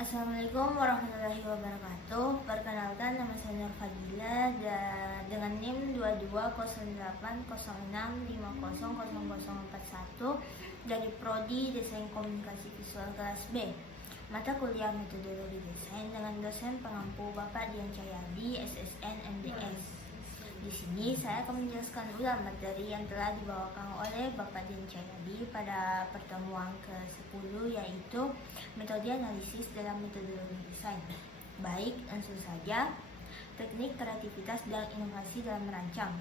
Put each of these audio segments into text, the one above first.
Assalamualaikum warahmatullahi wabarakatuh. Perkenalkan, nama saya Nur Fadila dengan NIM 220806500041 dari Prodi Desain Komunikasi Visual kelas B. Mata kuliah Metodologi Desain dengan dosen pengampu Bapak Dian Cahyadi, SSN MDS. Di sini saya akan menjelaskan ulang materi yang telah dibawakan oleh Bapak Dian Cahyadi pada pertemuan ke-10, yaitu metode analisis dalam metodologi desain. Baik, langsung saja. Teknik kreativitas dan inovasi dalam merancang.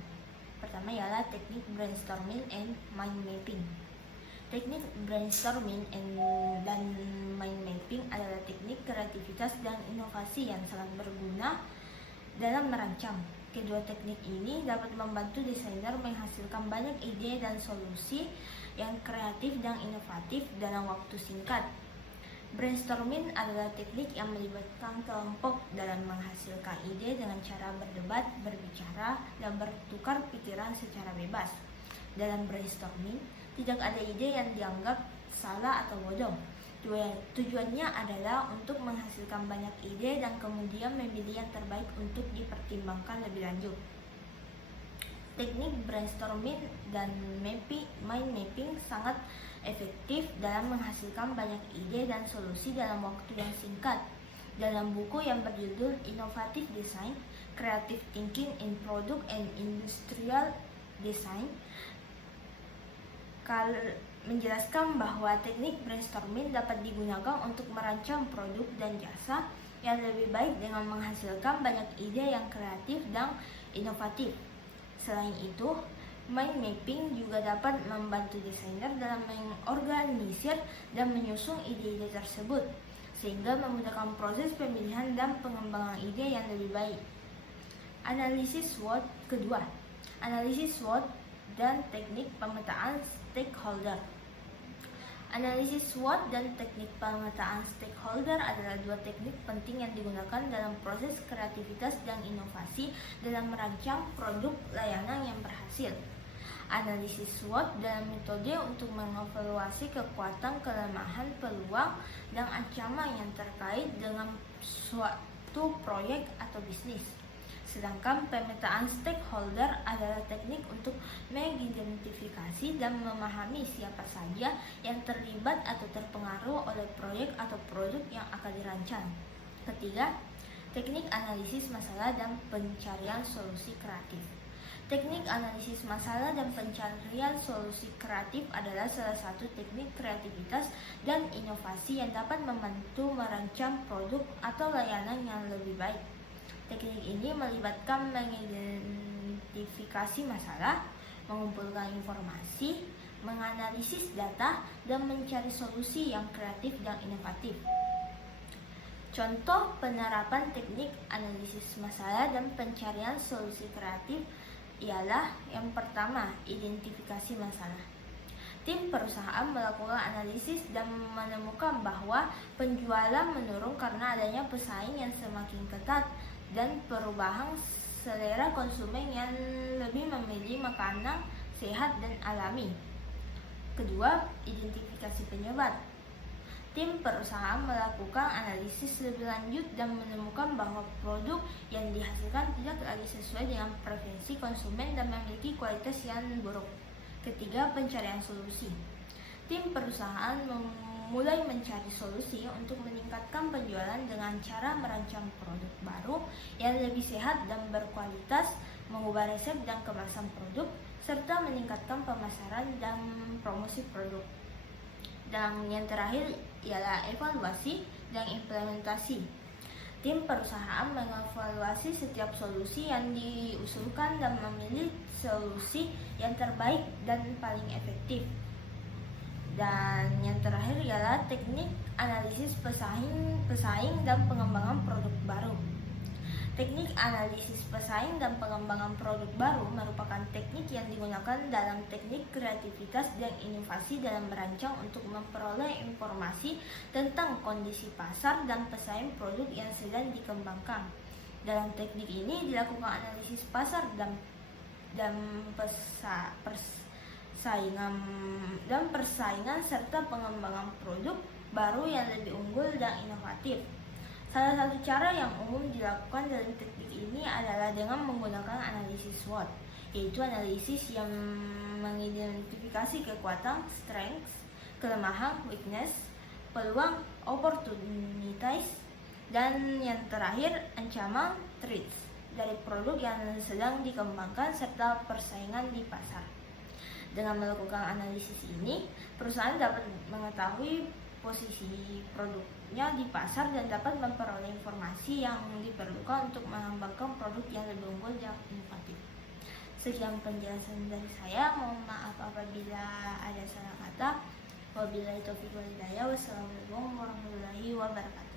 Pertama ialah teknik brainstorming and mind mapping. Teknik brainstorming dan mind mapping adalah teknik kreativitas dan inovasi yang sangat berguna dalam merancang. Kedua teknik ini dapat membantu desainer menghasilkan banyak ide dan solusi yang kreatif dan inovatif dalam waktu singkat. Brainstorming adalah teknik yang melibatkan kelompok dalam menghasilkan ide dengan cara berdebat, berbicara, dan bertukar pikiran secara bebas. Dalam brainstorming, tidak ada ide yang dianggap salah atau bodoh. Tujuannya adalah untuk menghasilkan banyak ide dan kemudian memilih yang terbaik untuk dipertimbangkan lebih lanjut. Teknik brainstorming dan mind mapping sangat efektif dalam menghasilkan banyak ide dan solusi dalam waktu yang singkat. Dalam buku yang berjudul Innovative Design, Creative Thinking in Product and Industrial Design, menjelaskan bahwa teknik brainstorming dapat digunakan untuk merancang produk dan jasa yang lebih baik dengan menghasilkan banyak ide yang kreatif dan inovatif. Selain itu, mind mapping juga dapat membantu desainer dalam mengorganisir dan menyusun ide-ide tersebut, sehingga memudahkan proses pemilihan dan pengembangan ide yang lebih baik. Analisis SWOT kedua, analisis SWOT dan teknik pemetaan stakeholder. Analisis SWOT dan teknik pemetaan stakeholder adalah dua teknik penting yang digunakan dalam proses kreativitas dan inovasi dalam merancang produk layanan yang berhasil. Analisis SWOT dalam metode untuk mengevaluasi kekuatan, kelemahan, peluang, dan ancaman yang terkait dengan suatu proyek atau bisnis. Sedangkan pemetaan stakeholder adalah teknik untuk mengidentifikasi dan memahami siapa saja yang terlibat atau terpengaruh oleh proyek atau produk yang akan dirancang. Ketiga, teknik analisis masalah dan pencarian solusi kreatif. Teknik analisis masalah dan pencarian solusi kreatif adalah salah satu teknik kreativitas dan inovasi yang dapat membantu merancang produk atau layanan yang lebih baik. Teknik ini melibatkan mengidentifikasi masalah, mengumpulkan informasi, menganalisis data, dan mencari solusi yang kreatif dan inovatif. Contoh penerapan teknik analisis masalah dan pencarian solusi kreatif ialah yang pertama, identifikasi masalah. Tim perusahaan melakukan analisis dan menemukan bahwa penjualan menurun karena adanya pesaing yang semakin ketat dan perubahan selera konsumen yang lebih memilih makanan sehat dan alami. Kedua, identifikasi penyebab. Tim perusahaan melakukan analisis lebih lanjut dan menemukan bahwa produk yang dihasilkan tidak lagi sesuai dengan preferensi konsumen dan memiliki kualitas yang buruk. Ketiga, pencarian solusi. Tim perusahaan mulai mencari solusi untuk meningkatkan penjualan dengan cara merancang produk baru yang lebih sehat dan berkualitas, mengubah resep dan kemasan produk, serta meningkatkan pemasaran dan promosi produk. Dan yang terakhir ialah evaluasi dan implementasi. Tim perusahaan mengevaluasi setiap solusi yang diusulkan dan memilih solusi yang terbaik dan paling efektif. Dan yang terakhir ialah teknik analisis pesaing dan pengembangan produk baru. Teknik analisis pesaing dan pengembangan produk baru merupakan teknik yang digunakan dalam teknik kreativitas dan inovasi dalam merancang untuk memperoleh informasi tentang kondisi pasar dan pesaing produk yang sedang dikembangkan. Dalam teknik ini dilakukan analisis pasar dan persaingan serta pengembangan produk baru yang lebih unggul dan inovatif. Salah satu cara yang umum dilakukan dalam teknik ini adalah dengan menggunakan analisis SWOT, yaitu analisis yang mengidentifikasi kekuatan, strengths, kelemahan, weakness, peluang, opportunities, dan yang terakhir ancaman, threats, dari produk yang sedang dikembangkan serta persaingan di pasar. Dengan melakukan analisis ini, perusahaan dapat mengetahui posisi produknya di pasar dan dapat memperoleh informasi yang diperlukan untuk mengembangkan produk yang lebih unggul dan inovatif. Sekian penjelasan dari saya. Mohon maaf apabila ada salah kata. Wabillahi taufiq wal hidayah. Wassalamualaikum warahmatullahi wabarakatuh.